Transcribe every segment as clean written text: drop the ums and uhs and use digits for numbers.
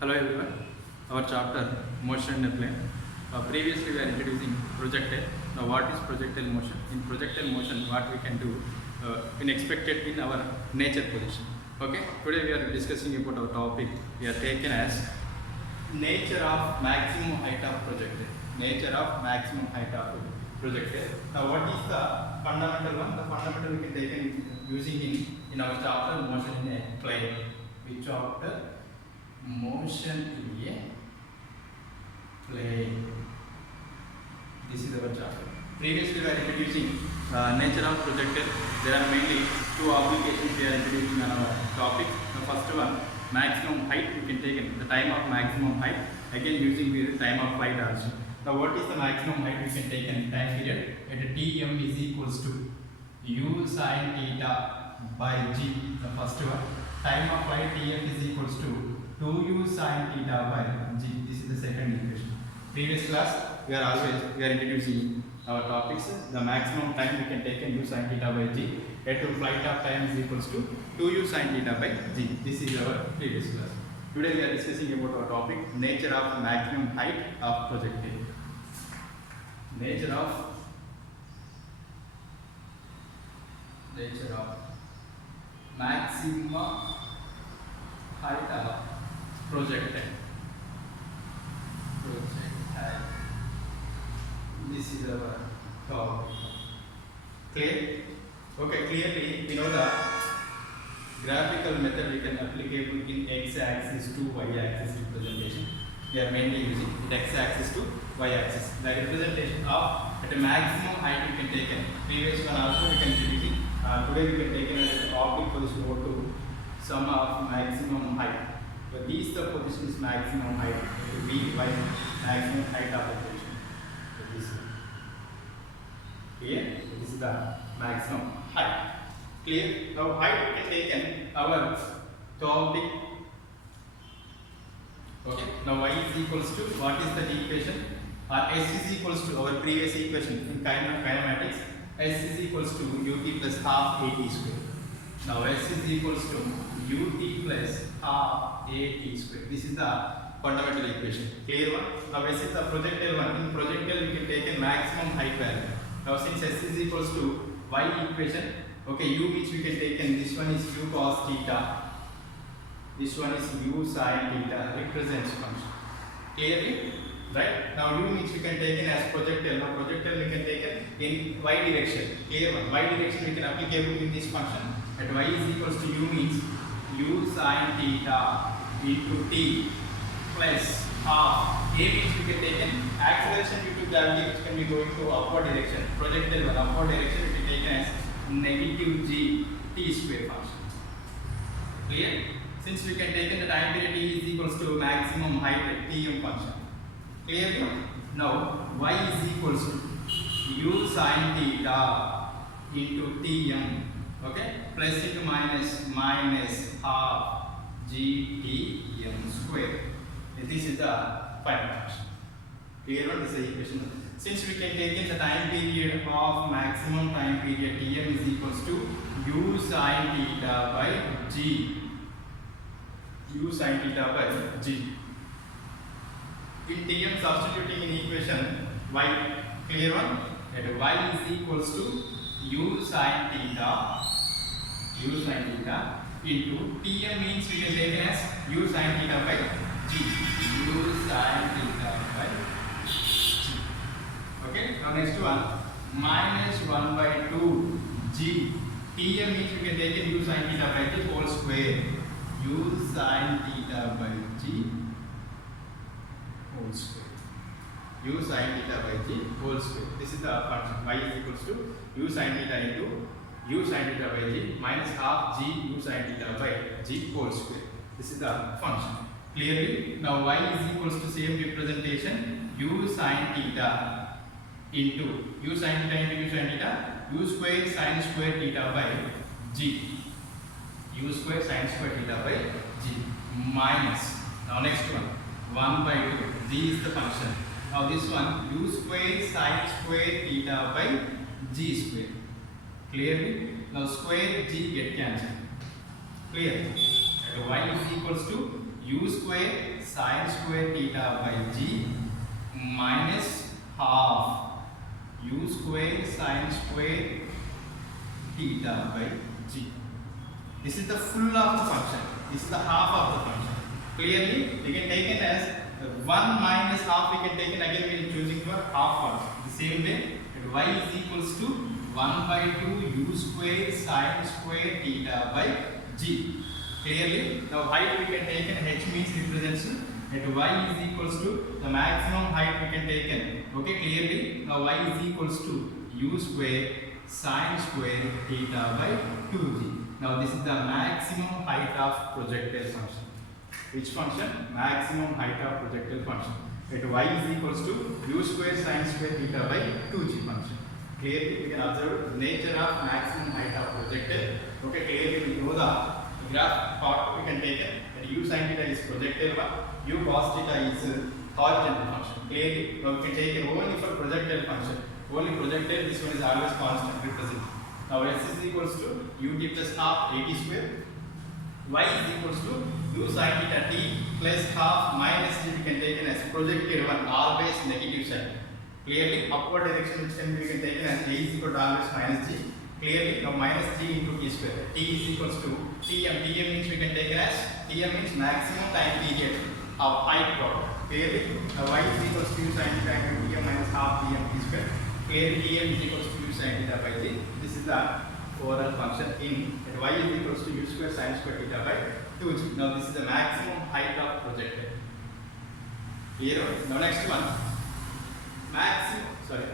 Hello everyone, our chapter motion and plane. Previously we are introducing projectile. Now what is projectile motion? In projectile motion what we can do in expected in our nature position. Okay, today we are discussing about our topic we are taken as nature of maximum height of projectile. Nature of maximum height of projectile. Now what is the fundamental one? The fundamental we can take in using in our chapter motion in a plane. Which chapter? Motion in a plane. This is our chapter. Previously we are introducing nature of projectile. There are mainly two applications we are introducing on our topic. The first one, maximum height. You can take the time of maximum height. Again using the time of flight also. Now what is the maximum height we can take in time period? At Tm is equals to u sin theta by g. The first one. Time of flight Tf is equals to 2u sin theta by g. This is the second equation. Previous class we are introducing our topics. The maximum time we can take in u sin theta by g. At flight of time is equals to 2u sin theta by g. This is our previous class. Today we are discussing about our topic nature of maximum height of projectile. Nature of maximum height of projectile. This is our topic. Clear? Okay, clearly we know the graphical method we can applicable in x-axis to y-axis representation. We are mainly using x-axis to y-axis. The representation of at a maximum height we can take in. Previous one also we can take it. Today we can take it as object position over to sum of maximum height. So this the position is maximum height. It will be y maximum height of the position. So this is clear. This is the maximum height. Clear. Now height we can take in our topic. Okay. Now y is equals to what is the equation? S is equals to our previous equation in kinematics. S is equals to ut plus half at square. Now S is equals to ut plus half at square. This is the fundamental equation. Clear one? Now S is the projectile one. In projectile we can take a maximum height value. Now since S is equals to y equation, okay, u which we can take in this one is u cos theta. This one is u sin theta, represents function. Clearly? Right? Now u which we can take in as projectile. Now projectile we can take in y direction. Clear one? Y direction we can applicable in this function. At y is equals to u means u sin theta into t plus half. A means we can take in acceleration due to gravity which can be going to upward direction. Projectile one upward direction we can take as negative g t square function. Clear? Since we can take in the time period t is equals to maximum height tm function. Clearly? Now y is equals to u sin theta into tm. Okay? Plus into minus half gtm square. This is the final function. Clear on this equation? Since we can take in the time period of maximum time period tm is equals to u sin theta by g. U sin theta by g. In tm substituting in equation y. Clear one? That y is equals to u sin theta into tm means we can take it as u sin theta by g. U sin theta by g. Okay. Now next one minus 1 by 2 g. Tm means we can take it u sin theta by g whole square. U sin theta by g whole square. U sin theta by g whole square. This is the function. Y is equals to u sin theta into u sin theta by g minus half g u sin theta by g whole square. This is the function. Clearly? Now y is equals to same representation u sin theta into u sin theta u square sin square theta by g. U square sin square theta by g minus. Now next one 1 by 2. G is the function. Now this one u square sin square theta by g square. Clearly? Now square g get cancelled. Clear? Y is equals to u square sine square theta by g minus half u square sine square theta by g. This is the full of the function. This is the half of the function. Clearly, we can take it as 1 minus half. We can take it again when choosing for half function. The same way, y is equals to 1 by 2 u square sine square theta by g. Clearly, now height we can take it, h means represents at y is equals to the maximum height we can take it. Okay, clearly, now y is equals to u square sine square theta by 2g. Now this is the maximum height of projectile function. Which function? Maximum height of projectile function. At y is equals to u square sine square theta by 2g function. Clearly, we can observe the nature of maximum height of projectile. Okay, clearly we know the graph part we can take it. And u sin theta is projectile one, u cos theta is horizontal function. Clearly, now we can take it only for projectile function. Only projectile, this one is always constant represent. Now s is equals to ut plus half 80 square. Y is equals to u sin theta t plus half minus g we can take it as projected one, always negative side. Clearly, upward direction which can be taken as a is equal to always minus g. Clearly, now minus g into t square. T is equals to tm. Tm means we can take it as tm means maximum time period of height product. Clearly, now y is equals to u sin theta into tm minus half tm t square. Clearly, tm is equals to u sin theta by g. This is the overall function in and y is equals to u square sine square theta by 2g. Now this is the maximum height of projectile. Clear? Now next one,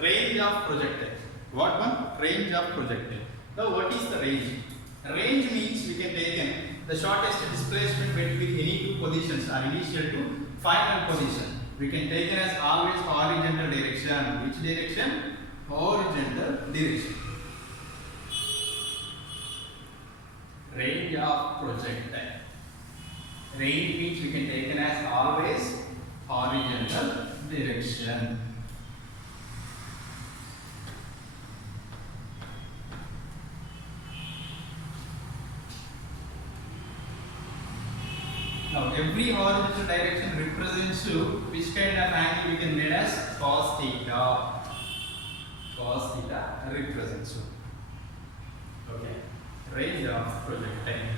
range of projectile. What one? Range of projectile. Now what is the range? Range means we can take the shortest displacement between any two positions are initial to final position. We can take it as always horizontal direction. Which direction? Horizontal direction. Range of projectile. Range means we can take it as always horizontal direction. Now every horizontal direction represents which kind of angle we can made as cos theta. Cos theta represents. Okay. Range of projectile.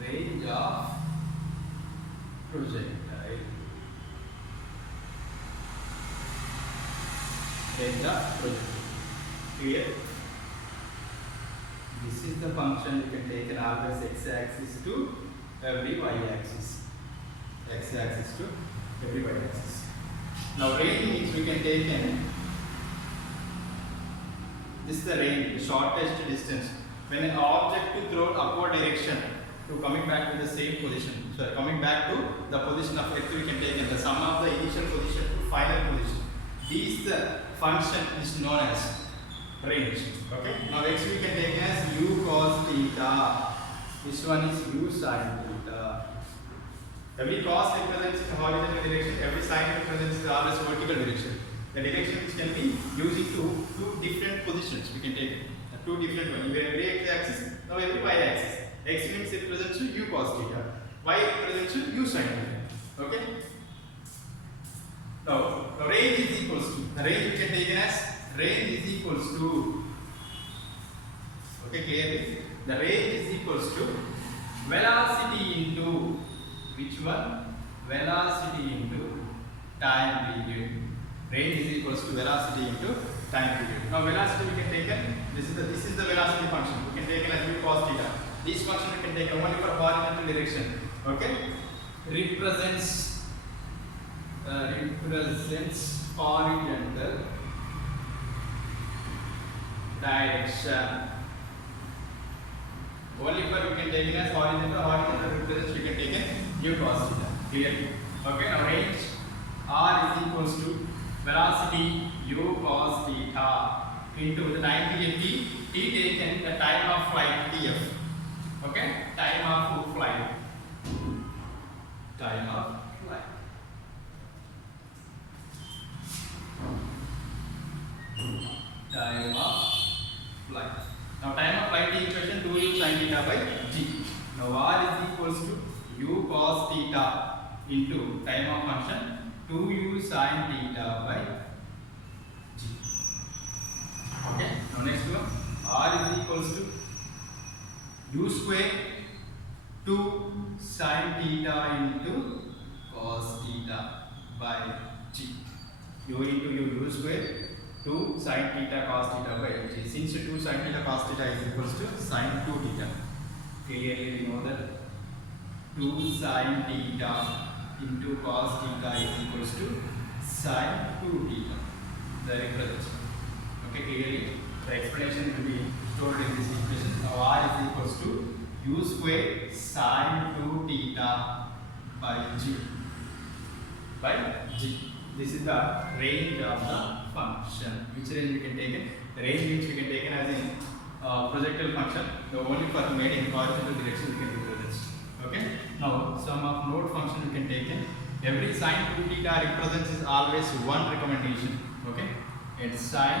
Range of projectile. Range of projectile. Clear? This is the function you can take an always x-axis to every y-axis. X-axis to every y-axis. Now range means we can take this is the range, the shortest distance. When an object is thrown upward direction to coming back to the same position. So coming back to the position of x, we can take the sum of the initial position to final position. This function is known as range. Okay. Now x we can take as u cos theta. This one is u sin theta. Every cos represents the horizontal direction. Every sin represents the always vertical direction. The direction which can be using two different positions. We can take two different ones. Every x-axis, now every y-axis. X means it represents u cos theta. Y represents u sin theta. Okay. Now range is equals to the range we can take as range is equals to. Okay, clearly the range is equals to velocity into which one? Velocity into time period. Range is equals to velocity into time period. Now velocity we can take this is the velocity function. We can take as u cos theta. This function we can take only for horizontal direction. Okay, represents horizontal direction. Only for we can take it as horizontal represents we can take u cos theta. Clear? Okay, now range r is equals to velocity u cos theta into the time period t taken the time of flight tf. Okay, time of flight. Time of flight. Time of flight. Now time of flight equation 2u sin theta by g. Now r is equals to u cos theta into time of function 2u sin theta by g. Okay. Now next one, r is equals to u square 2 sin theta into cos theta by g. U into u square 2 sin theta cos theta by g. Since 2 sin theta cos theta is equals to sin 2 theta, clearly we know that 2 sin theta into cos theta is equals to sin 2 theta. The representation. Okay, clearly the explanation will be stored in this equation. Now r is equals to u square sin 2 theta by g. This is the range of the function. Which range we can take it? The range which we can take it as in projectile function. The only for made in horizontal direction we can represent. Okay. Now sum of node function we can take it. Every sin 2 theta represents is always one recommendation. Okay. And sin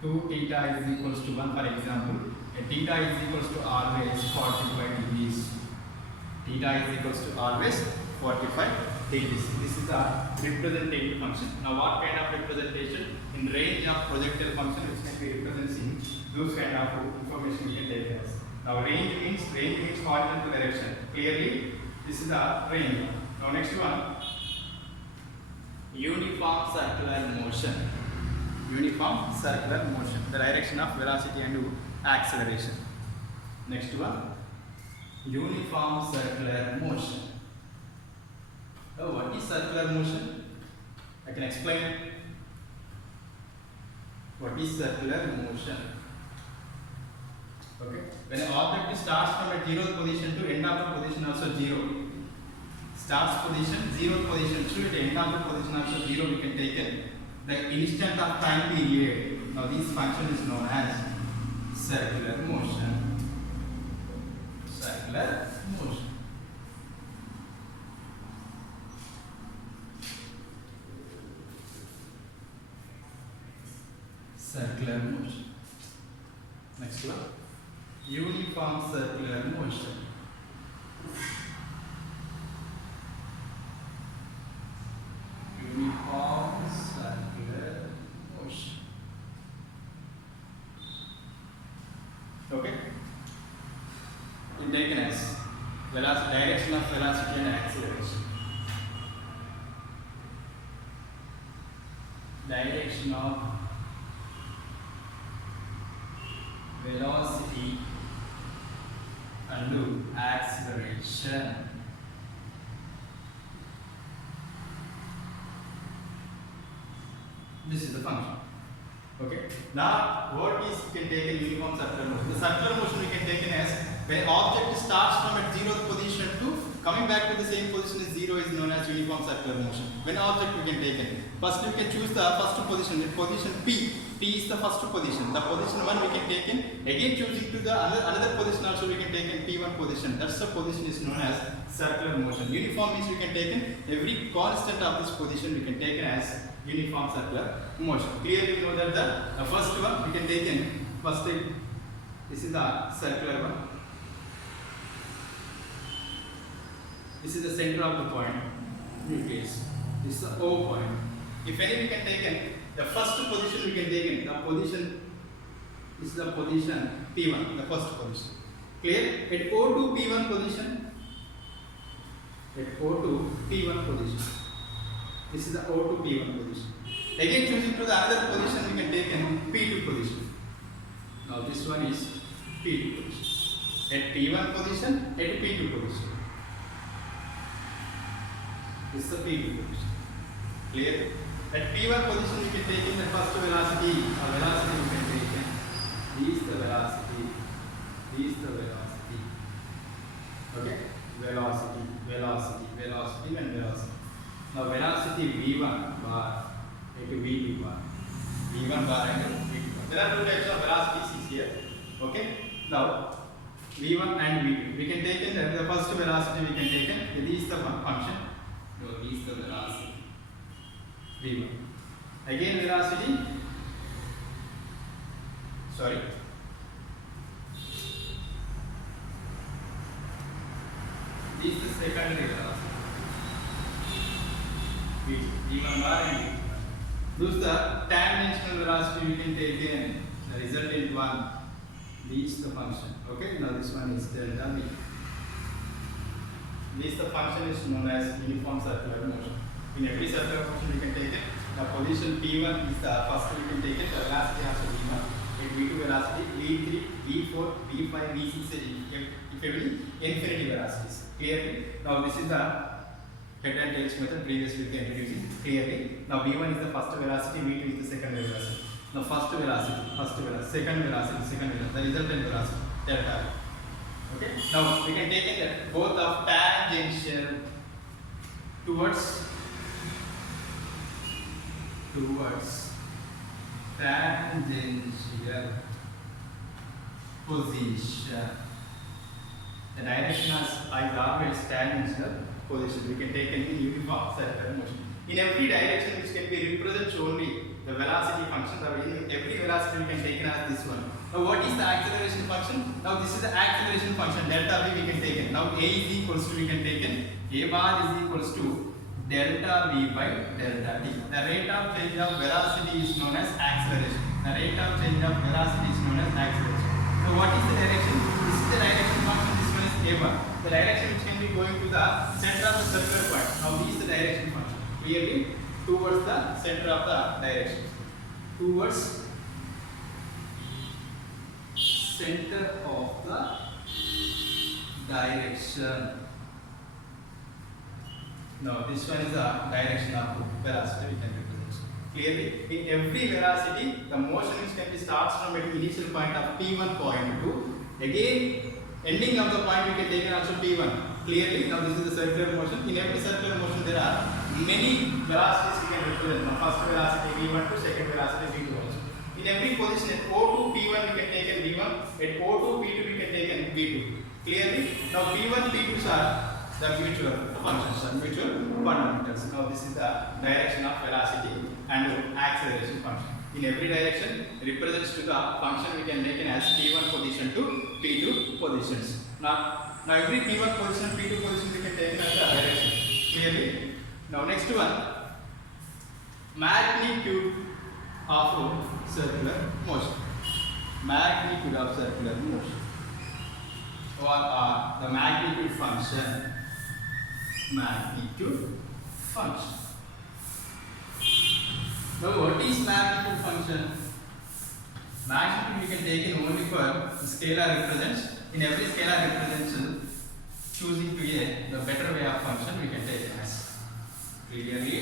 2 theta is equals to 1, for example. And theta is equals to always 45 degrees. Theta is equals to always 45 degrees. This is a representative function. Now what kind of representation? In range of projectile function which can be representing those kind of information we can take as. Now range means horizontal direction. Clearly this is the range. Now next one, uniform circular motion. Uniform circular motion. The direction of velocity and acceleration. Next one, uniform circular motion. Oh, what is circular motion? I can explain. What is circular motion? Okay. When an object starts from a 0th position to end of the position also 0. Starts position, 0th position to the end of the position also 0 we can take it. The instant of time period. Now this function is known as circular motion. Circular motion. Circular motion. Next one, uniform circular motion. Uniform circular motion. Okay. In taken as velocity, direction of velocity and acceleration. Direction of velocity and acceleration. This is the function. Okay. Now, what is can take a uniform circular motion? The circular motion we can take as when object starts from a 0th position to coming back to the same position as 0 is known as uniform circular motion. When object we can take it. First we can choose the first position. In position P. P is the first position. The position 1 we can take in. Again choosing to the another position also we can take in P1 position. That's the position is known as circular motion. Uniform means we can take in every constant of this position we can take in as uniform circular motion. Clearly we know that the first one we can take in first this is the circular one. This is the center of the point nucleus. This is the O point. If any we can take in the first position we can take in the position. This is the position P1, the first position. Clear? At O to P1 position. At O to P1 position. This is the O to P1 position. Again choosing to the other position we can take in P2 position. Now this one is P2 position. At P1 position, at P2 position. This is the P2 position. Clear? At P1 position we can take in the first velocity. Velocity we can take in. This is the velocity. This is the velocity. Okay? Velocity, velocity, velocity and velocity. Now velocity v1 bar into v2 bar. v1 bar and v2 bar. There are two types of velocities here. Okay? Now v1 and v2. We can take in the first velocity we can take in. This is the function. So this is the velocity. v1. Again velocity. Sorry. v1 bar and v2 bar. Thus the tangential velocity we can take in the resultant one reach the function. Okay, now this one is delta v. This the function is known as uniform circular motion. In every circular motion we can take it. The position p1 is the first we can take it. The velocity also v1. At v2 velocity, v3, v4, v5, v6, if every infinity velocities. Clearly, now this is the head and tails method previously we introduced. Clearly, now v1 is the first velocity, v2 is the second velocity. Now first velocity, second velocity, the resultant velocity, delta. Okay. Now we can take it that both of tangential towards tangential position. The direction is always tangential position. We can take any uniform circular motion. In every direction which can be represented only the velocity function. In every velocity we can take it as this one. Now what is the acceleration function? Now this is the acceleration function delta v we can take it. Now a is equals to we can take it. A bar is equals to delta v by delta t. The rate of change of velocity is known as acceleration. The rate of change of velocity is known as acceleration. So what is the direction? This is the direction function. This one is a bar. The direction which can be going to the center of the circular point. Now this is the direction function. Clearly towards the center of the direction. Towards center of the direction. Now this one is the direction of velocity we can represent. Clearly, in every velocity, the motion which can be starts from an initial point of p1 point to again ending of the point we can take it also p1. Clearly, now this is the circular motion. In every circular motion, there are many velocities we can represent. Now first velocity v1 to second velocity v2 also. In every position at O2 p1 we can take in v1. At O2 p2 we can take in v2. Clearly, now p1 p2s are the mutual functions, mutual fundamentals. Now this is the direction of velocity and acceleration function. In every direction represents to the function we can make it as p1 position to p2 positions. Now every p1 position and p2 position we can take as the direction. Clearly. Now next one, magnitude of circular motion. Magnitude of circular motion. Or the magnitude function. Magnitude function. Now what is magnitude function? Magnitude we can take in only for the scalar represents. In every scalar representation, choosing to a the better way of function we can take as clearly.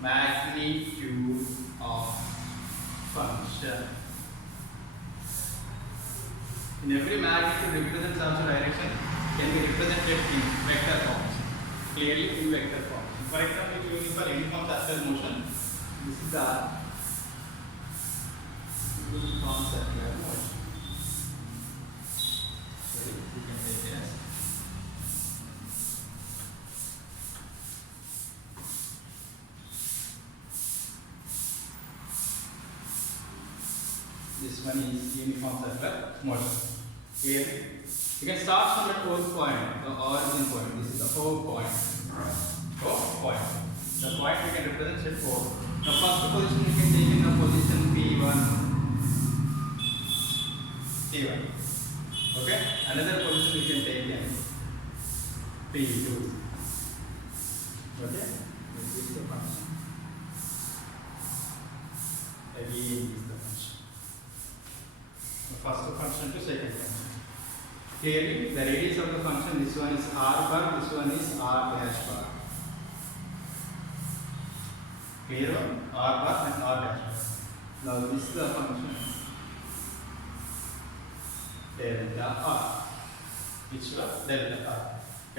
Magnitude of function. In every magnitude represents also direction can be represented in vector form. Clearly in vector form. For example, if you use for uniform circular motion, this is the uniform circular motion. So you can take it as this one is uniform circular motion. Here you can start from the O point, the origin point. This is the O point. O point. The point we can represent it O. The first position we can take in the position P1. P1. Okay. Another position we can take in P2. Okay. This is the function. Again is the function. First function to second function. Clearly, the radius of the function, this one is r bar, this one is r dash bar. Clear one? R bar and r dash bar. Now this is the function delta r. Which was delta r.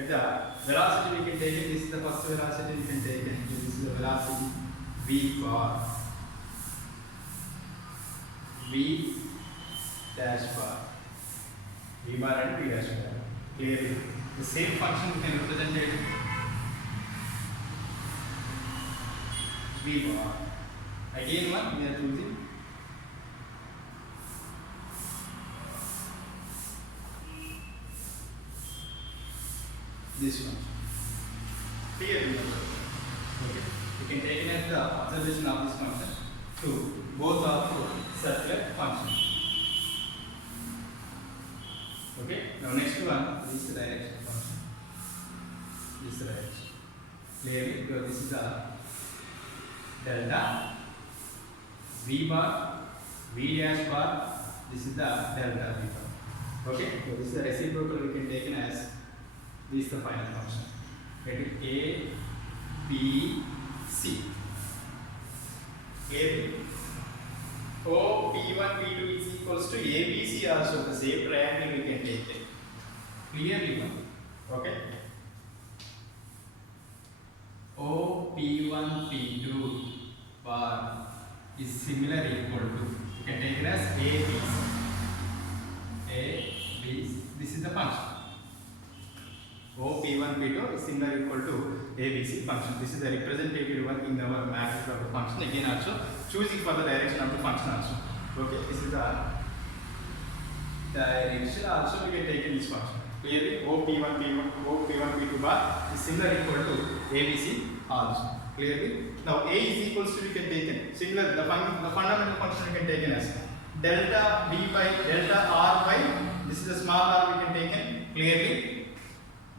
At the velocity we can take it, this is the first velocity we can take it. This is the velocity v bar. V dash bar. V bar and V dash bar. Clearly, the same function we can represent it V bar. Again one we are choosing this one. Clear? Okay. You can take it as the observation of this function to both of circular functions. Okay. Now next one is the direction function. This direction. Clearly, because this is the delta v bar, v dash bar. This is the delta v bar. Okay. So this is the reciprocal. We can take it as this is the final function. Let it A, B, C. A, B. O, P1, P2 is equals to A, B, C also the same triangle we can take it. Clearly, okay? O, P1, P2 bar is similar equal to, you can take it as A, B, C. A, B, C. This is the function. O, P1, P2 is similar equal to A, B, C function. This is the representative one in our matrix of the function. Again also choosing for the direction of the function also. Okay, this is the direction also we can take in this function. Clearly, O, P1, P2 bar is similar equal to A, B, C also. Clearly. Now A is equals to we can take in. Similar, the fundamental function we can take in as delta B by delta R by, this is a small r we can take in. Clearly.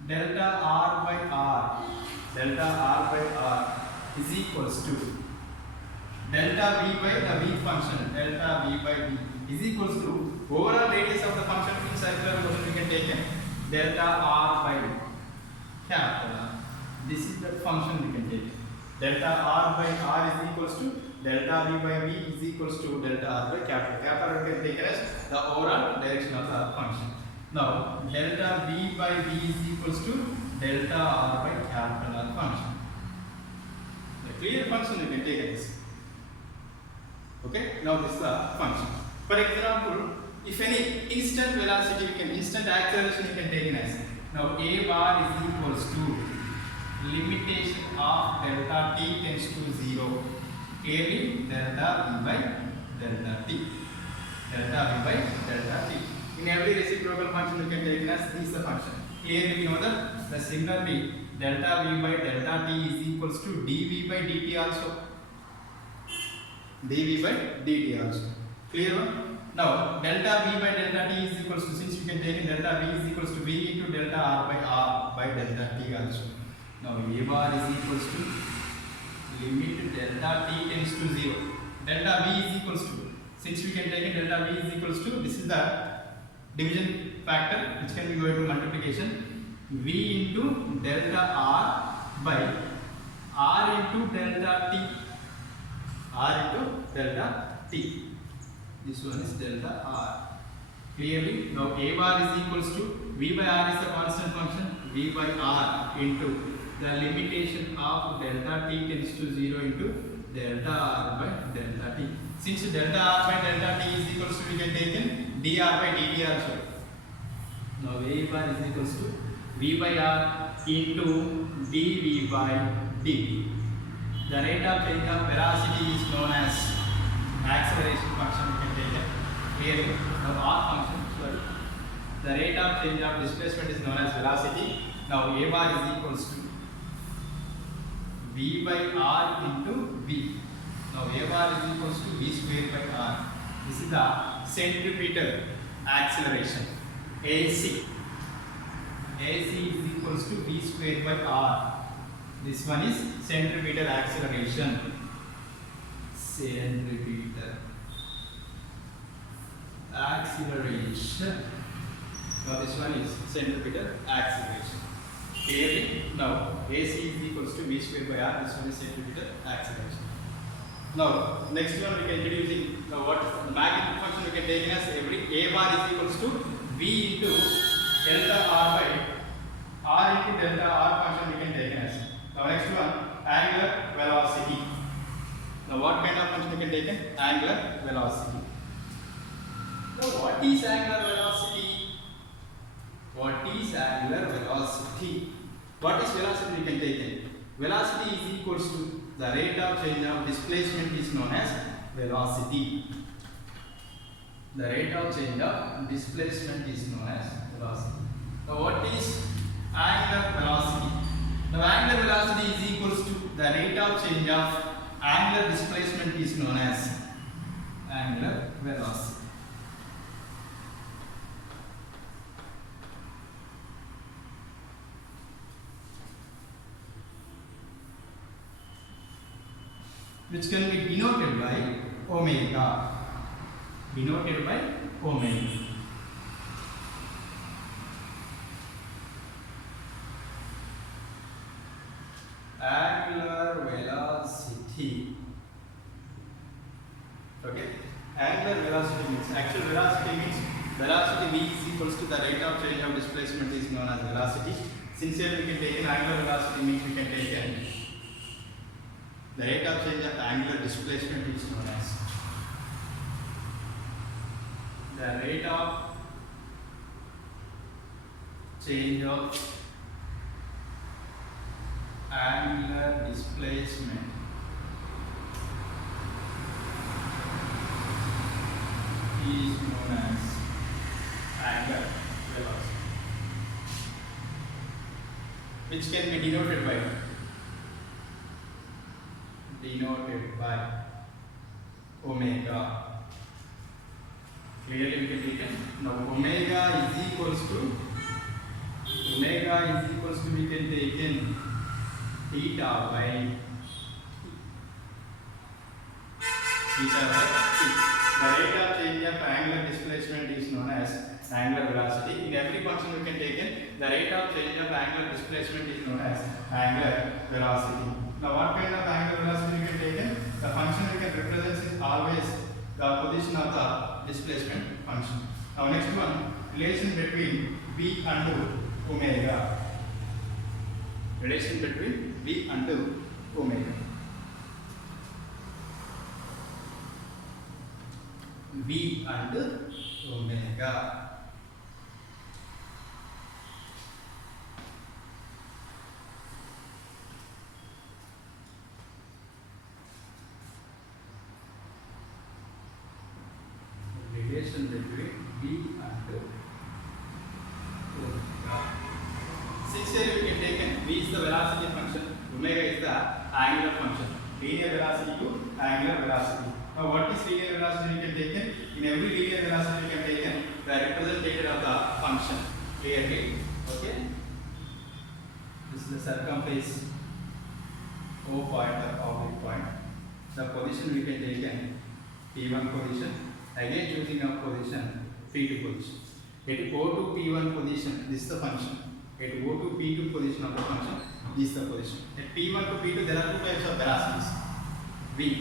Delta R by R is equals to delta V by the V function, delta V by V is equals to overall radius of the function in circular motion we can take in delta R by capital R. This is the function we can take. Delta R by R is equals to delta V by V is equals to delta R by capital. Capital we can take as the overall direction of the function. Now, delta V by V is equals to delta R by capital R function. The clear function you can take this. Okay, now this is the function. For example, if any instant velocity, you can instant acceleration you can take in as. Now, A bar is equals to limitation of delta t tends to 0. Clearly, delta V by delta t. Delta V by delta t. In every reciprocal function you can take as this is the function. Clearly we know that the similarly delta V by delta t is equals to dV by dt also. dV by dt also. Clear one? Now delta V by delta t is equals to, since we can take in delta V is equals to V into delta R by delta t also. Now A bar is equals to limit delta t tends to 0. Delta V is equals to, since we can take in delta V is equals to, this is the division factor which can be going to multiplication, V into delta R by R into delta t. R into delta t. This one is delta R. Clearly, now A bar is equals to V by R is the constant function, V by R into the limitation of delta t tends to 0 into delta R by delta t. Since delta R by delta t is equals to, we can take in dr by dt also. Now A bar is equals to V by R into dV by dt. The rate of change of velocity is known as acceleration function. We can take it clearly. Now R function, sorry. The rate of change of displacement is known as velocity. Now A bar is equals to V by R into V. Now A bar is equals to V square by R. This is the centrifugal acceleration. AC. AC is equals to V square by R. This one is centrifugal acceleration. Centrifugal acceleration. Now this one is centrifugal acceleration. Clearly, now AC is equals to V square by R. This one is centrifugal acceleration. Now next one we can introducing what the magnitude function we can take as every A bar is equals to V into delta R by R into delta R function we can take as. Now next one, angular velocity. Now what kind of function we can take in? Angular velocity. Now what is angular velocity? What is angular velocity? What is velocity we can take in? Velocity is equals to the rate of change of displacement is known as velocity. The rate of change of displacement is known as velocity. Now what is angular velocity. Now angular velocity is equals to the rate of change of angular displacement is known as angular velocity. Which can be denoted by omega. Denoted by omega. Angular velocity. Okay. Angular velocity means actual velocity means velocity v is equals to the rate of change of displacement is known as velocity. Since here we can take an angular velocity means we can take an the rate of change of angular displacement is known as the rate of change of angular displacement is known as angular velocity, which can be denoted by omega. Clearly we can take it. Now omega is equals to we can take in theta by t. The rate of change of angular displacement is known as angular velocity. In every function we can take in the rate of change of angular displacement is known as angular velocity. Now what kind of angular velocity we can take in? The function we can represent is always the position of the displacement function. Now next one, relation between v and omega. Relation between v and omega. V and omega. Relation between v and omega. Since here we can take v is the velocity function, omega is the angular function. Linear velocity to angular velocity. Now what is linear velocity we can take in? In every linear velocity we can take the representative of the function. Clearly, okay? This is the circumference O point or oblique point. The position we can take in P1 position. Again choosing a position P2 position. At O to P1 position, this is the function. At O to P2 position of the function, this is the position. At P1 to P2, there are two types of velocities. V